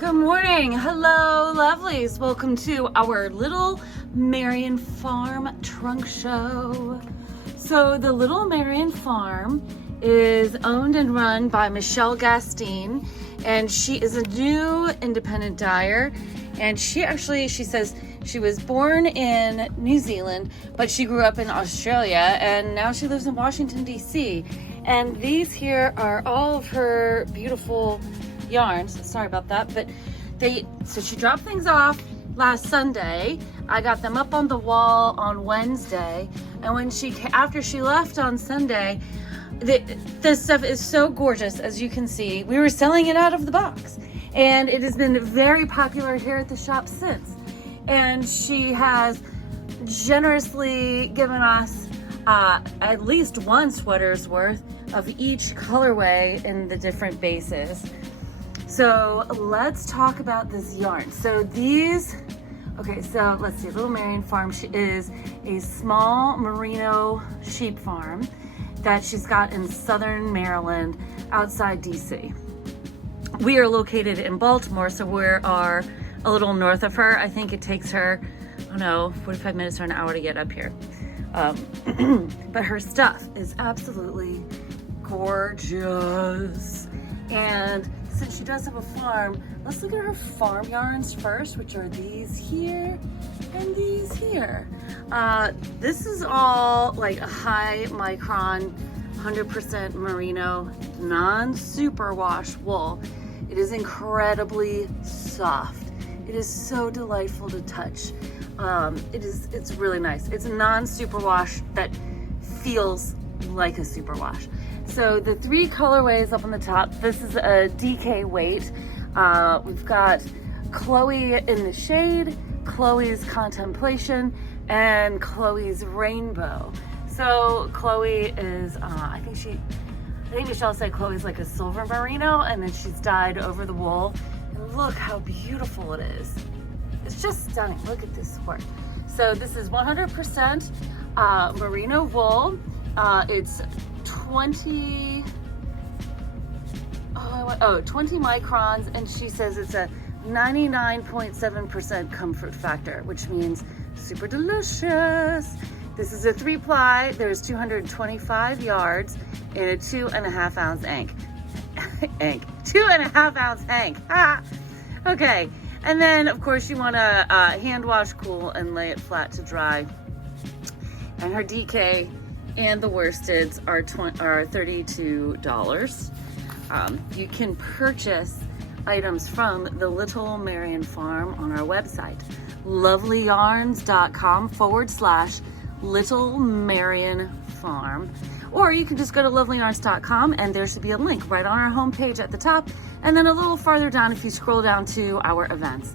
Good morning. Hello, lovelies. Welcome to our little Marion Farm trunk show. So the little Marion Farm is owned and run by Michelle Gasteen, and she is a new independent dyer. And she says she was born in New Zealand, but she grew up in Australia, and now she lives in Washington, D.C. And these here are all of her beautiful yarns. Sorry about that, but so she dropped things off last Sunday. I got them up on the wall on Wednesday, and after she left on Sunday, this stuff is so gorgeous. As you can see, we were selling it out of the box, and it has been very popular here at the shop since. And she has generously given us at least one sweater's worth of each colorway in the different bases. So let's talk about this yarn. So let's see, Little Marion Farm is a small merino sheep farm that she's got in southern Maryland outside DC. We are located in Baltimore, so we are a little north of her. I think it takes her, 45 minutes or an hour to get up here. But her stuff is absolutely gorgeous. And since she does have a farm, let's look at her farm yarns first, which are these here and these here. This is all like a high micron, 100% merino, non-superwash wool. It is incredibly soft. It is so delightful to touch. It's really nice. It's a non-superwash that feels like a superwash. So the three colorways up on the top, this is a DK weight. We've got Chloe in the shade, Chloe's contemplation, and Chloe's rainbow. So Chloe is, I think Michelle said Chloe's like a silver merino, and then she's dyed over the wool. And look how beautiful it is. It's just stunning. Look at this work. So this is 100% merino wool. It's 20 microns, and she says it's a 99.7% comfort factor, which means super delicious. This is a 3-ply. There's 225 yards in a 2.5 ounce hank. 2.5 ounce hank. Okay, and then of course you want to hand wash, cool, and lay it flat to dry. And her DK and the worsteds are $32. You can purchase items from the Little Marion Farm on our website, lovelyyarns.com/Little Marion Farm. Or you can just go to lovelyyarns.com, and there should be a link right on our homepage at the top, and then a little farther down if you scroll down to our events.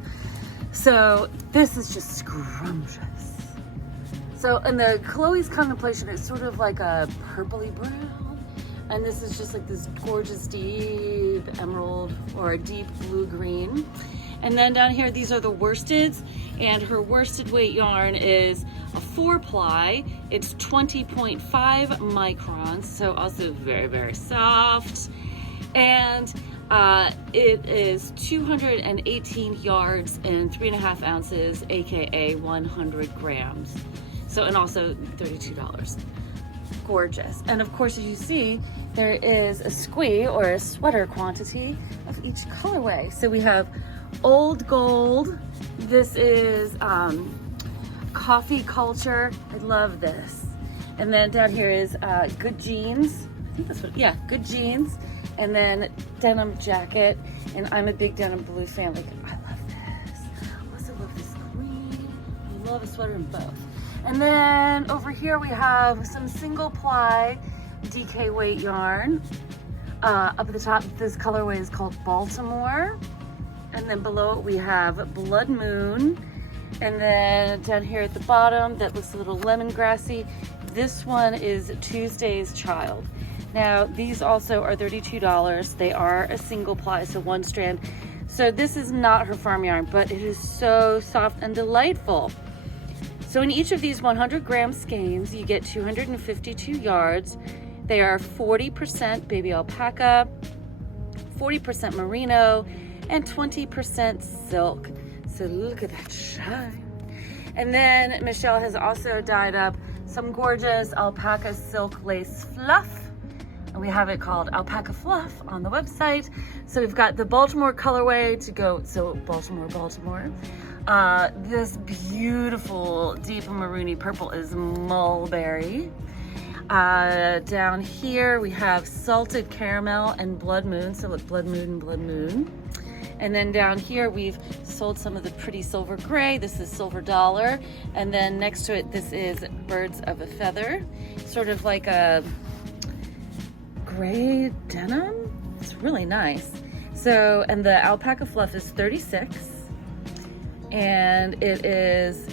So this is just scrumptious. So, and the Chloe's contemplation is sort of like a purpley brown, and this is just like this gorgeous deep emerald or a deep blue green. And then down here, these are the worsteds, and her worsted weight yarn is a 4-ply. It's 20.5 microns, so also very, very soft. And it is 218 yards and 3.5 ounces, aka 100 grams. So, and also $32. Gorgeous. And of course, as you see, there is a squee or a sweater quantity of each colorway. So we have Old Gold. This is coffee culture. I love this. And then down here is Good Jeans. I think that's what, yeah, Good Jeans. And then denim jacket. And I'm a big denim blue fan. Like, I love this. I also love this green. I love a sweater in both. And then over here we have some single ply DK weight yarn. Up at the top, this colorway is called Baltimore. And then below it we have Blood Moon. And then down here at the bottom, that looks a little lemongrassy. This one is Tuesday's Child. Now these also are $32. They are a single ply, so one strand. So this is not her farm yarn, but it is so soft and delightful. So in each of these 100 gram skeins, you get 252 yards. They are 40% baby alpaca, 40% merino, and 20% silk. So look at that shine. And then Michelle has also dyed up some gorgeous alpaca silk lace fluff. And we have it called Alpaca Fluff on the website. So we've got the Baltimore colorway to go, so Baltimore. This beautiful deep maroony purple is mulberry. Down here we have salted caramel and blood moon. So look, blood moon and blood moon. And then down here we've sold some of the pretty silver gray. This is silver dollar. And then next to it, this is birds of a feather. Sort of like a gray denim. It's really nice. So, and the alpaca fluff is 36. And it is,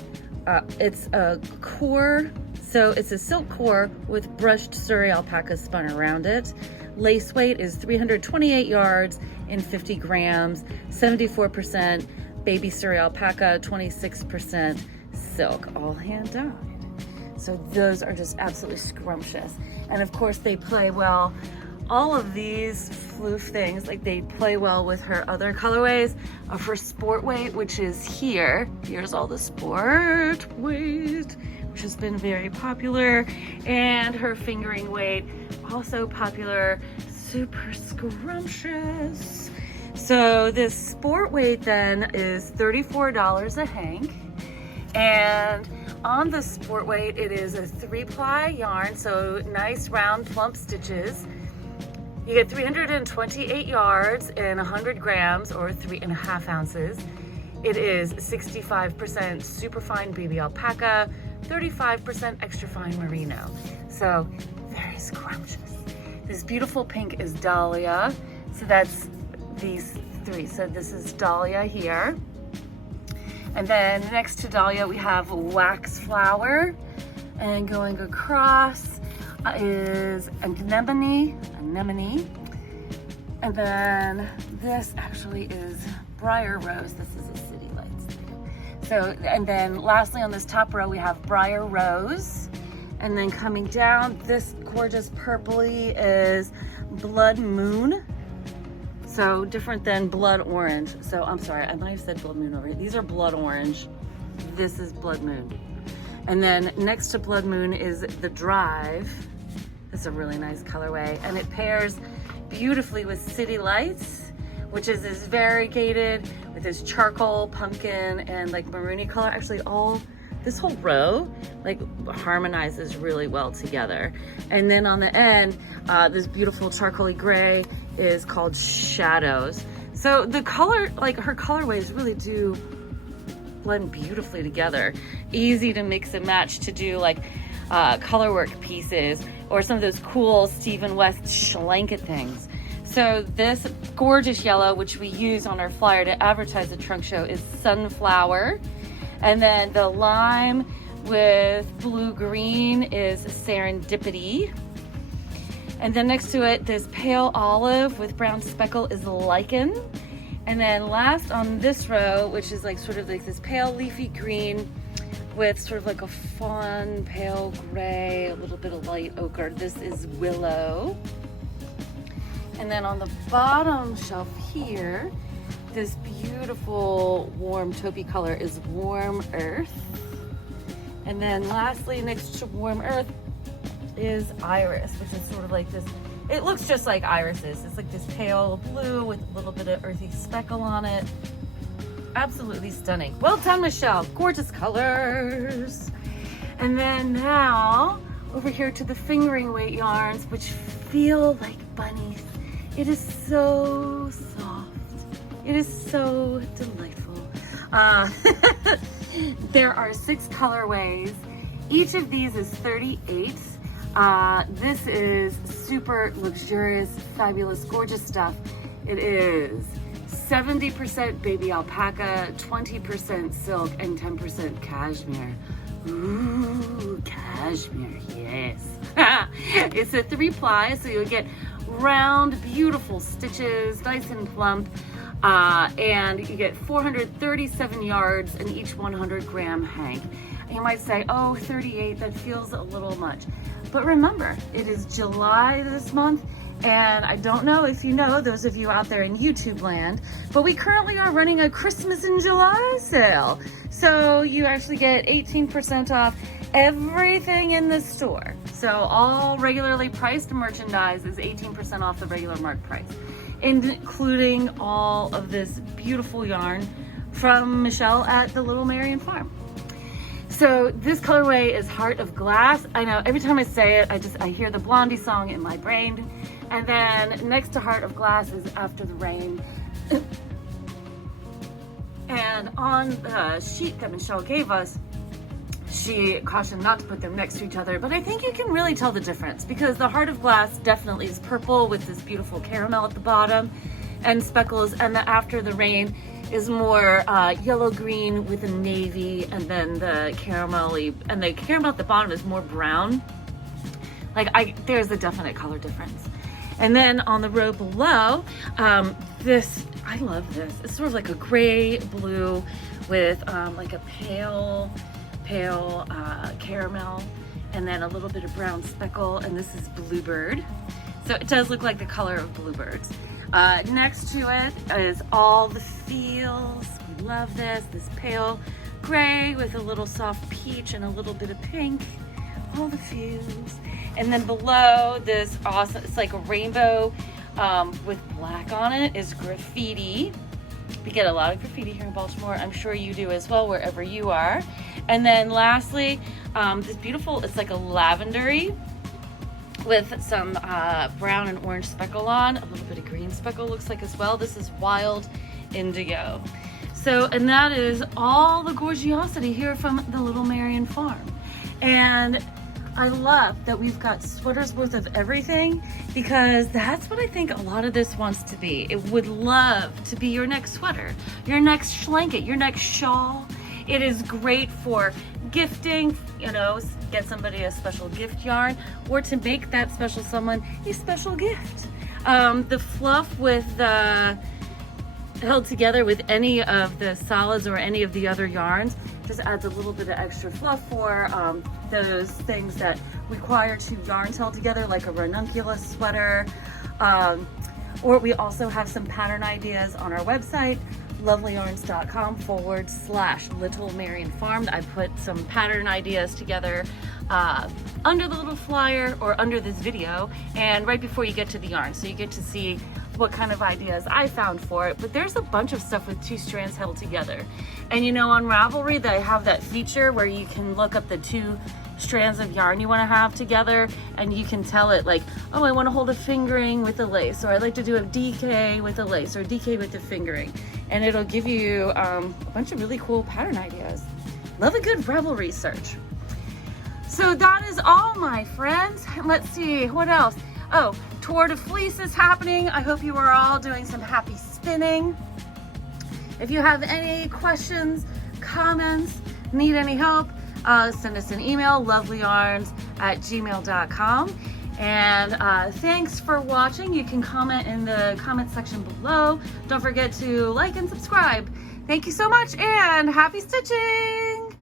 it's a core. So it's a silk core with brushed Surrey alpaca spun around it. Lace weight is 328 yards in 50 grams, 74% baby Surrey alpaca, 26% silk, all hand dyed. So those are just absolutely scrumptious. And of course they play well. All of these floof things, like they play well with her other colorways of her sport weight, which is here. Here's all the sport weight, which has been very popular. And her fingering weight, also popular, super scrumptious. So this sport weight then is $34 a hank. And on the sport weight, it is a 3-ply yarn, so nice round plump stitches. You get 328 yards in 100 grams or 3.5 ounces. It is 65% superfine baby alpaca, 35% extra fine merino. So very scrumptious. This beautiful pink is dahlia. So that's these three. So this is dahlia here. And then next to dahlia, we have wax flower. And going across is anemone. And then this actually is briar rose. This is a City Lights thing. So, and then lastly on this top row, we have briar rose. And then coming down, this gorgeous purpley is blood moon. So different than blood orange. So I'm sorry, I might have said blood moon over here. These are blood orange. This is blood moon. And then next to blood moon is the drive. It's a really nice colorway, and it pairs beautifully with City Lights, which is this variegated with this charcoal, pumpkin, and like maroony color. Actually, this whole row like harmonizes really well together. And then on the end, this beautiful charcoaly gray is called Shadows. So the color, like her colorways really do blend beautifully together. Easy to mix and match to do like color work pieces or some of those cool Stephen West schlanket things. So this gorgeous yellow, which we use on our flyer to advertise the trunk show, is Sunflower. And then the lime with blue-green is Serendipity. And then next to it, this pale olive with brown speckle is Lichen. And then last on this row, which is like sort of like this pale leafy green with sort of like a fawn, pale gray, a little bit of light ochre. This is Willow. And then on the bottom shelf here, this beautiful warm taupey color is Warm Earth. And then lastly, next to Warm Earth is Iris, which is sort of like this, it looks just like irises. It's like this pale blue with a little bit of earthy speckle on it. Absolutely stunning. Well done, Michelle. Gorgeous colors. And then now over here to the fingering weight yarns, which feel like bunnies. It is so soft. It is so delightful. There are 6 colorways. Each of these is 38. This is super luxurious, fabulous, gorgeous stuff. It is 70% baby alpaca, 20% silk, and 10% cashmere. Ooh, cashmere, yes. It's a 3-ply, so you'll get round, beautiful stitches, nice and plump, and you get 437 yards in each 100-gram hank. And you might say, oh, 38, that feels a little much. But remember, it is July this month, And I don't know if you know, those of you out there in YouTube land, but we currently are running a Christmas in July sale. So you actually get 18% off everything in the store. So all regularly priced merchandise is 18% off the regular market price, including all of this beautiful yarn from Michelle at the Little Marion Farm. So this colorway is Heart of Glass. I know every time I say it, I hear the Blondie song in my brain. And then next to Heart of Glass is After the Rain. And on the sheet that Michelle gave us, she cautioned not to put them next to each other, but I think you can really tell the difference because the Heart of Glass definitely is purple with this beautiful caramel at the bottom and speckles, and the After the Rain is more yellow-green with a navy, and then the caramel at the bottom is more brown. There's a definite color difference. And then on the row below, I love this. It's sort of like a gray blue with like a pale caramel, and then a little bit of brown speckle, and this is Bluebird. So it does look like the color of bluebirds. Next to it is All the Feels. We love this pale gray with a little soft peach and a little bit of pink. All the Feels. And then below this awesome, it's like a rainbow with black on it, is Graffiti. We get a lot of graffiti here in Baltimore. I'm sure you do as well, wherever you are. And then lastly, this beautiful, it's like a lavendery with some brown and orange speckle on, a little bit of green speckle looks like as well. This is Wild Indigo. So, and that is all the gorgeosity here from the Little Marion Farm. And I love that we've got sweaters worth of everything, because that's what I think a lot of this wants to be. It would love to be your next sweater, your next blanket, your next shawl. It is great for gifting, you know, get somebody a special gift yarn, or to make that special someone a special gift. The fluff with held together with any of the solids or any of the other yarns just adds a little bit of extra fluff for those things that require two yarns held together, like a ranunculus sweater. Or we also have some pattern ideas on our website, lovelyyarns.com/Little Marion Farm. I put some pattern ideas together under the little flyer or under this video, and right before you get to the yarn, so you get to see what kind of ideas I found for it. But there's a bunch of stuff with two strands held together. And you know, on Ravelry, they have that feature where you can look up the two strands of yarn you want to have together, and you can tell it like, oh, I want to hold a fingering with a lace, or I like to do a DK with a lace, or DK with the fingering, and it'll give you a bunch of really cool pattern ideas. Love a good Ravelry search. So that is all, my friends. Let's see what else. Oh, Tour de Fleece is happening. I hope you are all doing some happy spinning. If you have any questions, comments, need any help, send us an email, lovelyyarns@gmail.com. And thanks for watching. You can comment in the comment section below. Don't forget to like and subscribe. Thank you so much, and happy stitching!